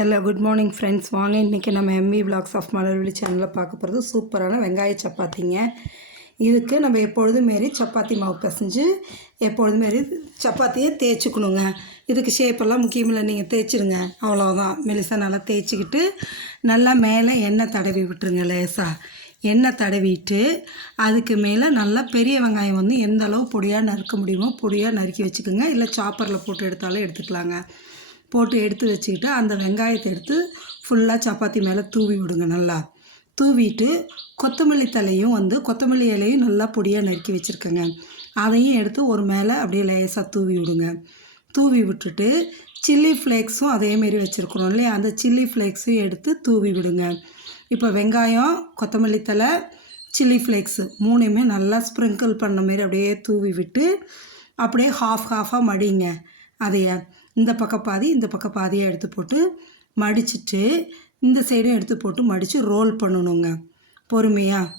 Hello good morning friends. வாங்க இன்றைக்கி நம்ம எம்இ விலாக்ஸ் ஆஃப் மலர்விழி சேனலில் பார்க்க போகிறது சூப்பரான வெங்காய சப்பாத்திங்க. இதுக்கு நம்ம எப்பொழுதும் மாரி சப்பாத்தி மாவு பிசைஞ்சு எப்பொழுதும் மாரி சப்பாத்தியை தேய்ச்சிக்கணுங்க. இதுக்கு ஷேப்பெல்லாம் முக்கியமில்லை, நீங்கள் தேய்ச்சிருங்க, அவ்வளோதான். மெலிசாக நல்லா தேய்ச்சிக்கிட்டு நல்லா மேலே எண்ணெய் தடவி விட்டுருங்க. லேசாக எண்ணெய் தடவிட்டு அதுக்கு மேலே நல்லா பெரிய வெங்காயம் வந்து எந்த அளவு பொடியாக நறுக்க முடியுமோ பொடியாக நறுக்கி வச்சுக்கோங்க. இல்லை சாப்பரில் போட்டு எடுத்தாலும் எடுத்துக்கலாங்க. போட்டு எடுத்து வச்சுக்கிட்டு அந்த வெங்காயத்தை எடுத்து ஃபுல்லாக சப்பாத்தி மேலே தூவி விடுங்க. நல்லா தூவிட்டு கொத்தமல்லி தலையும் கொத்தமல்லி இலையும் நல்லா பொடியாக நறுக்கி வச்சுருக்கேங்க. அதையும் எடுத்து ஒரு மேலே அப்படியே லேசாக தூவி விடுங்க. தூவி விட்டுட்டு சில்லி ஃப்ளேக்ஸும் அதேமாரி வச்சுருக்குறோம் இல்லையா, அந்த சில்லி ஃப்ளேக்ஸையும் எடுத்து தூவி விடுங்க. இப்போ வெங்காயம், கொத்தமல்லி தலை, சில்லி ஃப்ளேக்ஸு மூணுமே நல்லா ஸ்ப்ரிங்கிள் பண்ண மாரி அப்படியே தூவி விட்டு அப்படியே ஹாஃபாக மடிங்க. அதைய இந்த பக்கம் பாதி இந்த பக்கம் பாதியாக எடுத்து போட்டு மடிச்சுட்டு இந்த சைடும் எடுத்து போட்டு மடித்து ரோல் பண்ணணுங்க. பொறுமையாக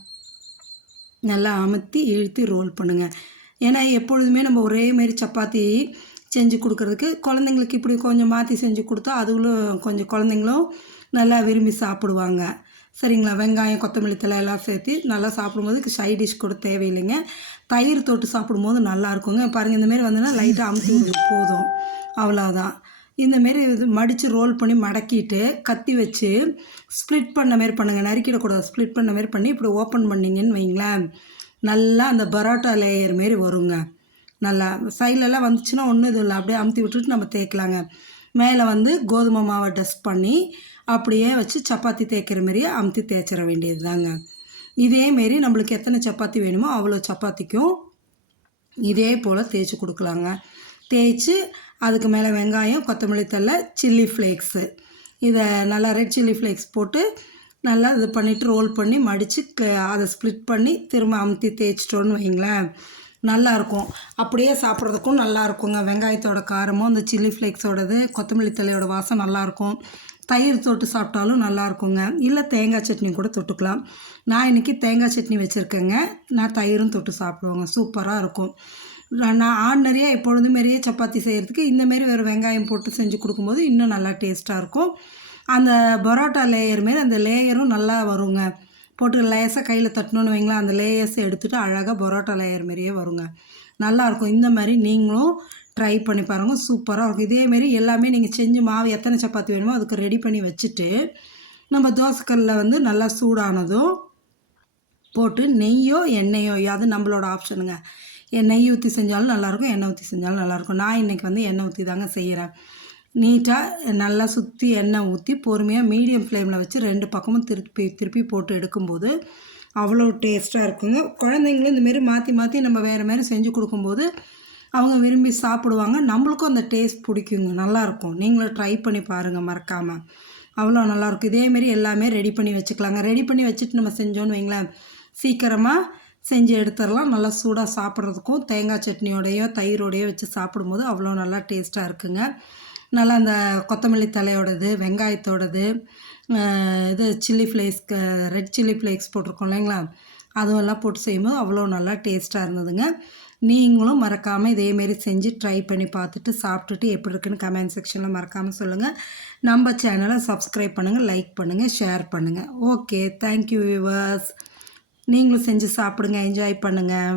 நல்லா அமுத்தி இழுத்து ரோல் பண்ணுங்கள். ஏன்னா எப்பொழுதுமே நம்ம ஒரே மாரி சப்பாத்தி செஞ்சு கொடுக்குறதுக்கு குழந்தைங்களுக்கு இப்படி கொஞ்சம் மாற்றி செஞ்சு கொடுத்தா அதுகளும் கொஞ்சம் குழந்தைங்களும் நல்லா விரும்பி சாப்பிடுவாங்க. சரிங்களா? வெங்காயம், கொத்தமல்லி தலை எல்லாம் சேர்த்து நல்லா சாப்பிடும்போது சைட் டிஷ் கூட தேவையில்லைங்க. தயிர் தொட்டு சாப்பிடும்போது நல்லாயிருக்குங்க. பாருங்கள், இந்தமாரி வந்துன்னா லைட்டாக அமுத்தி விடுங்க, போதும், அவ்வளோதான். இந்தமாரி இது மடித்து ரோல் பண்ணி மடக்கிட்டு கத்தி வச்சு ஸ்ப்ளிட் பண்ண மாரி பண்ணுங்கள். நறுக்கிடக்கூடாது, ஸ்ப்ளிட் பண்ண மாரி பண்ணி இப்படி ஓப்பன் பண்ணிங்கன்னு வைங்களேன், நல்லா அந்த பரோட்டா லேயர் மாரி வருங்க. நல்லா சைட்லலாம் வந்துச்சுன்னா ஒன்றும் இது இல்லை, அப்படியே அமுத்தி விட்டுட்டு நம்ம தேய்க்கலாங்க. மேலே கோதுமை மாவை டஸ்ட் பண்ணி அப்படியே வச்சு சப்பாத்தி தேய்க்கிற மாரியே அமுத்தி தேய்ச்சிட வேண்டியது தாங்க. இதேமாரி நம்மளுக்கு எத்தனை சப்பாத்தி வேணுமோ அவ்வளோ சப்பாத்திக்கும் இதே போல் தேய்ச்சி கொடுக்கலாங்க. தேய்ச்சி அதுக்கு மேலே வெங்காயம், கொத்தமல்லி தழை, சில்லி ஃப்ளேக்ஸு, இதை நல்லா ரெட் சில்லி ஃப்ளேக்ஸ் போட்டு நல்லா இது பண்ணிவிட்டு ரோல் பண்ணி மடித்து அதை ஸ்ப்ளிட் பண்ணி திரும்ப அமுத்தி தேய்ச்சிட்டோன்னு வைங்களேன், நல்லாயிருக்கும். அப்படியே சாப்பிட்றதுக்கும் நல்லாயிருக்குங்க. வெங்காயத்தோட காரமும் அந்த சில்லி ஃப்ளேக்ஸோடது, கொத்தமல்லி தலையோட வாசம் நல்லாயிருக்கும். தயிர் தொட்டு சாப்பிட்டாலும் நல்லாயிருக்குங்க. இல்லை தேங்காய் சட்னி கூட தொட்டுக்கலாம். நான் இன்றைக்கி தேங்காய் சட்னி வச்சுருக்கேங்க. நான் தயிரும் தொட்டு சாப்பிடுவேங்க, சூப்பராக இருக்கும். நான் ஆர்டினரியாக எப்பொழுதும் மாரியே சப்பாத்தி செய்கிறதுக்கு இந்தமாரி ஒரு வெங்காயம் போட்டு செஞ்சு கொடுக்கும்போது இன்னும் நல்லா டேஸ்ட்டாக இருக்கும். அந்த பரோட்டா லேயர் மாரி அந்த லேயரும் நல்லா வருங்க. போட்டு லேசாக கையில் தட்டணுன்னு வைங்களேன், அந்த லேயர்ஸை எடுத்துகிட்டு அழகாக பரோட்டா லேயர் மாரியே வருங்க. நல்லாயிருக்கும். இந்த மாதிரி நீங்களும் ட்ரை பண்ணி பாருங்கள், சூப்பராக இருக்கும். இதேமாரி எல்லாமே நீங்கள் செஞ்சு மாவு எத்தனை சப்பாத்தி வேணுமோ அதுக்கு ரெடி பண்ணி வச்சுட்டு நம்ம தோசைக்கல்லில் நல்லா சூடானதும் போட்டு நெய்யோ எண்ணெயோ அது நம்மளோட ஆப்ஷனுங்க. நெய் ஊற்றி செஞ்சாலும் நல்லாயிருக்கும், எண்ணெய் ஊற்றி செஞ்சாலும் நல்லாயிருக்கும். நான் இன்றைக்கி எண்ணெய் ஊற்றி தாங்க செய்கிறேன். நீட்டாக நல்லா சுற்றி எண்ணெய் ஊற்றி பொறுமையாக மீடியம் ஃப்ளேமில் வச்சு 2 பக்கமும் திருப்பி போட்டு எடுக்கும்போது அவ்வளோ டேஸ்ட்டாக இருக்குங்க. குழந்தைங்களும் இந்தமாரி மாற்றி மாற்றி நம்ம வேறு மாரி செஞ்சு கொடுக்கும்போது அவங்க விரும்பி சாப்பிடுவாங்க. நம்மளுக்கும் அந்த டேஸ்ட் பிடிக்குங்க, நல்லாயிருக்கும். நீங்களும் ட்ரை பண்ணி பாருங்கள் மறக்காமல், அவ்வளோ நல்லாயிருக்கும். இதேமாரி எல்லாமே ரெடி பண்ணி வச்சுக்கலாங்க. ரெடி பண்ணி வச்சுட்டு நம்ம செஞ்சோன்னு வைங்களேன், சீக்கிரமாக செஞ்சு எடுத்துடலாம். நல்லா சூடாக சாப்பிட்றதுக்கும் தேங்காய் சட்னியோடையோ தயிரோடையோ வச்சு சாப்பிடும்போது அவ்வளோ நல்லா டேஸ்ட்டாக இருக்குங்க. நல்லா அந்த கொத்தமல்லி தலையோடது, வெங்காயத்தோடது, இது chilli flakes, red chilli flakes போட்டிருக்கோம் இல்லைங்களா, அதுவெல்லாம் போட்டு செய்யும்போது அவ்வளோ நல்லா டேஸ்ட்டாக இருந்ததுங்க. நீங்களும் மறக்காமல் இதேமாரி செஞ்சு ட்ரை பண்ணி பார்த்துட்டு சாப்பிட்டுட்டு எப்படி இருக்குன்னு கமெண்ட் செக்ஷனில் மறக்காமல் சொல்லுங்கள். நம்ம சேனலை சப்ஸ்கிரைப் பண்ணுங்கள், லைக் பண்ணுங்கள், ஷேர் பண்ணுங்கள். Okay, thank you viewers. நீங்களும் செஞ்சு சாப்பிடுங்க, என்ஜாய் பண்ணுங்கள்.